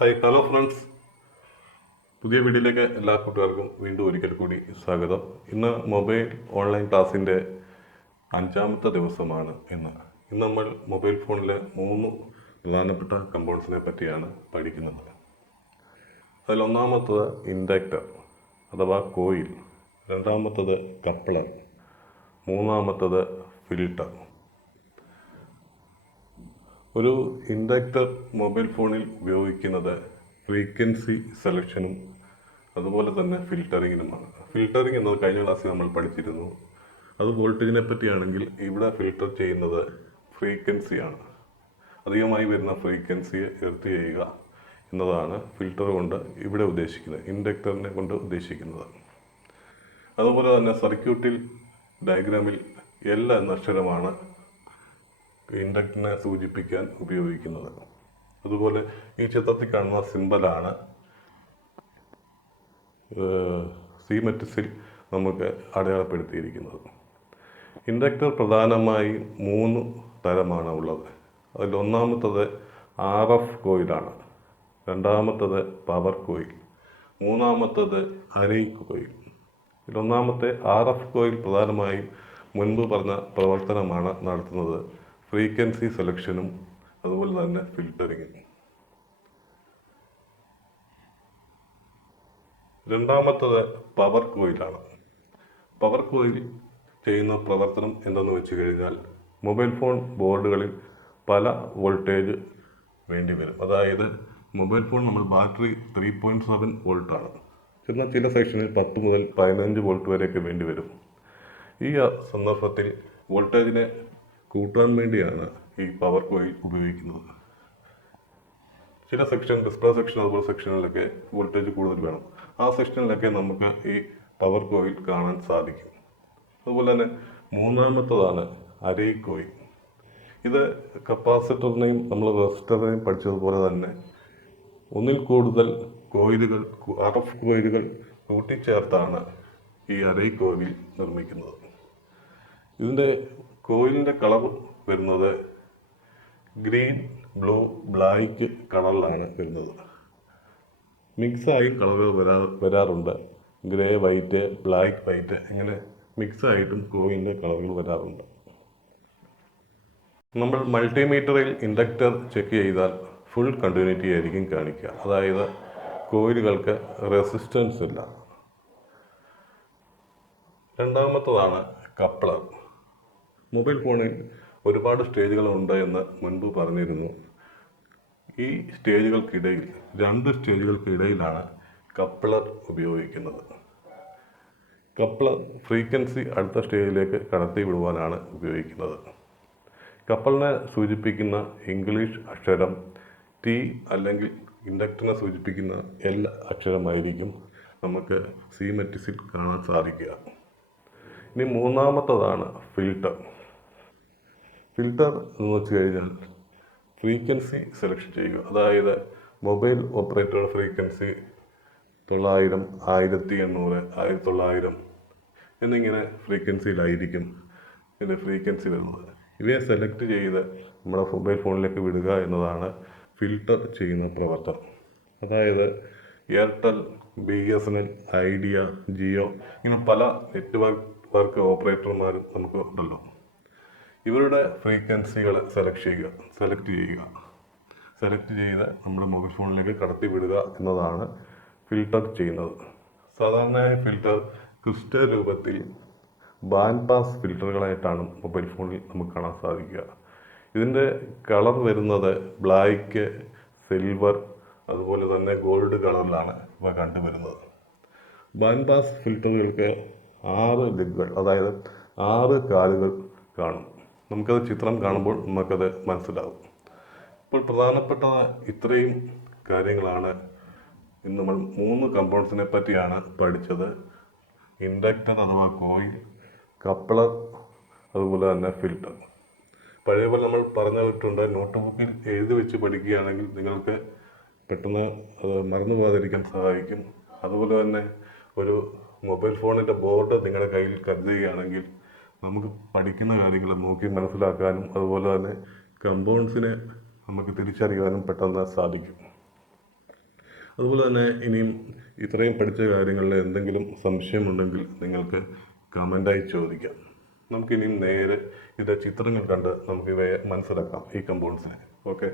Hello friends, പുതിയ വീഡിയോയിലേക്ക് എല്ലാ കൂട്ടുകാർക്കും വീണ്ടും ഒരിക്കൽ കൂടി സ്വാഗതം. ഇന്ന് മൊബൈൽ ഓൺലൈൻ ക്ലാസ്സിൻ്റെ 5-ാമത്തെ ദിവസമാണ്. ഇന്ന് നമ്മൾ മൊബൈൽ ഫോണിലെ 3 പ്രധാനപ്പെട്ട കമ്പോണൻസിനെ പറ്റിയാണ് പഠിക്കുന്നത്. അതിലൊന്നാമത്തത് ഇൻഡക്ടർ അഥവാ കോയിൽ, രണ്ടാമത്തത് കപ്ലർ, മൂന്നാമത്തത് ഫിൽട്ടർ. ഒരു ഇൻഡക്ടർ മൊബൈൽ ഫോണിൽ ഉപയോഗിക്കുന്നത് ഫ്രീക്വൻസി സെലക്ഷനും അതുപോലെ തന്നെ ഫിൽറ്ററിങ്ങിനുമാണ്. ഫിൽറ്ററിങ് എന്നത് കഴിഞ്ഞ ക്ലാസ്സിൽ നമ്മൾ പഠിച്ചിരുന്നു. അത് വോൾട്ടേജിനെ പറ്റിയാണെങ്കിൽ ഇവിടെ ഫിൽറ്റർ ചെയ്യുന്നത് ഫ്രീക്വൻസിയാണ്. അധികമായി വരുന്ന ഫ്രീക്വൻസിയെ എർത്ത് ചെയ്യുക എന്നതാണ് ഫിൽറ്റർ കൊണ്ട് ഇവിടെ ഉദ്ദേശിക്കുന്നത്, ഇൻഡക്ടറിനെ കൊണ്ട് ഉദ്ദേശിക്കുന്നത്. അതുപോലെ തന്നെ സർക്യൂട്ടിൽ ഡയഗ്രാമിൽ L എന്ന അക്ഷരമാണ് ഇൻഡക്ടറിനെ സൂചിപ്പിക്കാൻ ഉപയോഗിക്കുന്നത്. അതുപോലെ ഈ ചിത്രത്തിൽ കാണുന്ന സിമ്പലാണ് സീമെറ്റിസിൽ നമുക്ക് അടയാളപ്പെടുത്തിയിരിക്കുന്നത്. ഇൻഡക്ടർ പ്രധാനമായും 3 തരമാണ് ഉള്ളത്. അതിലൊന്നാമത്തത് RF കോയിലാണ്, രണ്ടാമത്തത് പവർ കോയിൽ, മൂന്നാമത്തത് അരൈ കോയിൽ. ഇതിലൊന്നാമത്തെ RF കോയിൽ പ്രധാനമായും മുൻപ് പറഞ്ഞ പ്രവർത്തനമാണ് നടത്തുന്നത്, ഫ്രീക്വൻസി സെലക്ഷനും അതുപോലെ തന്നെ ഫിൽറ്ററിങ്ങും. രണ്ടാമത്തത് പവർ കോയിലാണ്. പവർ കോയിൽ ചെയ്യുന്ന പ്രവർത്തനം എന്തെന്ന് വെച്ച് കഴിഞ്ഞാൽ, മൊബൈൽ ഫോൺ ബോർഡുകളിൽ പല വോൾട്ടേജ് വേണ്ടി വരും. അതായത് മൊബൈൽ ഫോൺ നമ്മൾ ബാറ്ററി 3.7 വോൾട്ടാണ്, എന്നാൽ ചില സെക്ഷനിൽ 10 മുതൽ 15 വോൾട്ട് വരെയൊക്കെ വേണ്ടി വരും. ഈ സന്ദർഭത്തിൽ വോൾട്ടേജിനെ കൂട്ടാൻ വേണ്ടിയാണ് ഈ പവർ കോയിൽ ഉപയോഗിക്കുന്നത്. ചില സെക്ഷൻ, ഡിസ്പ്ലേ സെക്ഷൻ അതുപോലെ സെക്ഷനിലൊക്കെ വോൾട്ടേജ് കൂടുതൽ വേണം. ആ സെക്ഷനിലൊക്കെ നമുക്ക് ഈ പവർ കോയിൽ കാണാൻ സാധിക്കും. അതുപോലെ തന്നെ മൂന്നാമത്തതാണ് അരൈ കോയിൽ. ഇത് കപ്പാസിറ്ററിനെയും നമ്മൾ റെസിസ്റ്ററിനെയും പഠിച്ചതുപോലെ തന്നെ ഒന്നിൽ കൂടുതൽ കോയിലുകൾ, RF കോയിലുകൾ കൂട്ടിച്ചേർത്താണ് ഈ അരൈ കോയിൽ നിർമ്മിക്കുന്നത്. ഇതിൻ്റെ കോയിലിൻ്റെ കളർ വരുന്നത് ഗ്രീൻ, ബ്ലൂ, ബ്ലാക്ക് കളറിലാണ് വരുന്നത്. മിക്സായും കളറുകൾ വരാറുണ്ട്. ഗ്രേ വൈറ്റ്, ബ്ലാക്ക് വൈറ്റ്, ഇങ്ങനെ മിക്സായിട്ടും കോയിലിൻ്റെ കളറുകൾ വരാറുണ്ട്. നമ്മൾ മൾട്ടിമീറ്ററിൽ ഇൻഡക്ടർ ചെക്ക് ചെയ്താൽ ഫുൾ കണ്ടിന്യൂറ്റി ആയിരിക്കും കാണിക്കുക. അതായത് കോയിലുകൾക്ക് റെസിസ്റ്റൻസ് ഇല്ല. രണ്ടാമത്തതാണ് കപ്ലർ. മൊബൈൽ ഫോണിൽ ഒരുപാട് സ്റ്റേജുകളുണ്ട് എന്ന് മുൻപ് പറഞ്ഞിരുന്നു. ഈ സ്റ്റേജുകൾക്കിടയിൽ, 2 സ്റ്റേജുകൾക്കിടയിലാണ് കപ്ലർ ഉപയോഗിക്കുന്നത്. കപ്ലർ ഫ്രീക്വൻസി അടുത്ത സ്റ്റേജിലേക്ക് കടത്തി വിടുവാനാണ് ഉപയോഗിക്കുന്നത്. കപ്ലറിനെ സൂചിപ്പിക്കുന്ന ഇംഗ്ലീഷ് അക്ഷരം T അല്ലെങ്കിൽ ഇൻഡക്ടറിനെ സൂചിപ്പിക്കുന്ന L അക്ഷരമായിരിക്കും നമുക്ക് സീമെറ്റിസിൽ കാണാൻ സാധിക്കുക. ഇനി മൂന്നാമത്തതാണ് ഫിൽട്ടർ. ഫിൽട്ടർ എന്ന് വെച്ച് കഴിഞ്ഞാൽ ഫ്രീക്വൻസി സെലക്ട് ചെയ്യുക. അതായത് മൊബൈൽ ഓപ്പറേറ്ററുടെ ഫ്രീക്വൻസി 900, 1800, 1900 എന്നിങ്ങനെ ഫ്രീക്വൻസിയിലായിരിക്കും ഇതിൻ്റെ ഫ്രീക്വൻസി വരുന്നത്. ഇവയെ സെലക്ട് ചെയ്ത് നമ്മുടെ മൊബൈൽ ഫോണിലേക്ക് വിടുക എന്നതാണ് ഫിൽട്ടർ ചെയ്യുന്ന പ്രവർത്തനം. അതായത് എയർടെൽ, BSNL, ഐഡിയ, ജിയോ, ഇങ്ങനെ പല നെറ്റ്വർക്ക് ഓപ്പറേറ്റർമാരും നമുക്ക് ഉണ്ടല്ലോ. ഇവരുടെ ഫ്രീക്വൻസികൾ സെലക്ട് ചെയ്യുക. സെലക്ട് ചെയ്ത് നമ്മുടെ മൊബൈൽ ഫോണിലേക്ക് കടത്തി വിടുക എന്നതാണ് ഫിൽട്ടർ ചെയ്യുന്നത്. സാധാരണയായി ഫിൽട്ടർ ക്രിസ്റ്റൽ രൂപത്തിൽ ബാൻഡ് പാസ് ഫിൽട്ടറുകളായിട്ടാണ് മൊബൈൽ ഫോണിൽ നമുക്ക് കാണാൻ സാധിക്കുക. ഇതിൻ്റെ കളർ വരുന്നത് ബ്ലാക്ക്, സിൽവർ അതുപോലെ തന്നെ ഗോൾഡ് കളറിലാണ് ഇവ കണ്ടുവരുന്നത്. ബാൻഡ് പാസ് ഫിൽട്ടറുകൾക്ക് 6 ലെഗുകൾ, അതായത് 6 കാലുകൾ കാണും. നമുക്കത് ചിത്രം കാണുമ്പോൾ നമുക്കത് മനസ്സിലാവും. ഇപ്പോൾ പ്രധാനപ്പെട്ട ഇത്രയും കാര്യങ്ങളാണ് ഇന്ന് നമ്മൾ 3 കമ്പോണൻസിനെ പറ്റിയാണ് പഠിച്ചത്. ഇൻഡക്ടർ അഥവാ കോയിൽ, കപ്ലർ, അതുപോലെ തന്നെ ഫിൽട്ടർ. പഴയ പോലെ നമ്മൾ പറഞ്ഞിട്ടുണ്ട്, നോട്ട് ബുക്കിൽ എഴുതി വെച്ച് പഠിക്കുകയാണെങ്കിൽ നിങ്ങൾക്ക് പെട്ടെന്ന് അത് മറന്നു പോകാതിരിക്കാൻ സഹായിക്കും. അതുപോലെ തന്നെ ഒരു മൊബൈൽ ഫോണിൻ്റെ ബോർഡ് നിങ്ങളുടെ കയ്യിൽ കരുതുകയാണെങ്കിൽ നമുക്ക് പഠിക്കുന്ന കാര്യങ്ങൾ നോക്കി മനസ്സിലാക്കാനും അതുപോലെ തന്നെ കമ്പോണൻസിനെ നമുക്ക് തിരിച്ചറിയാനും പെട്ടെന്ന് സാധിക്കും. അതുപോലെ തന്നെ ഇനിയും ഇത്രയും പഠിച്ച കാര്യങ്ങളിൽ എന്തെങ്കിലും സംശയമുണ്ടെങ്കിൽ നിങ്ങൾക്ക് കമൻ്റായി ചോദിക്കാം. നമുക്കിനിയും നേരെ ഇതിൻ്റെ ചിത്രങ്ങൾ കണ്ട് നമുക്ക് ഇവയെ മനസ്സിലാക്കാം, ഈ കമ്പൗണ്ട്സിനെ. ഓക്കെ.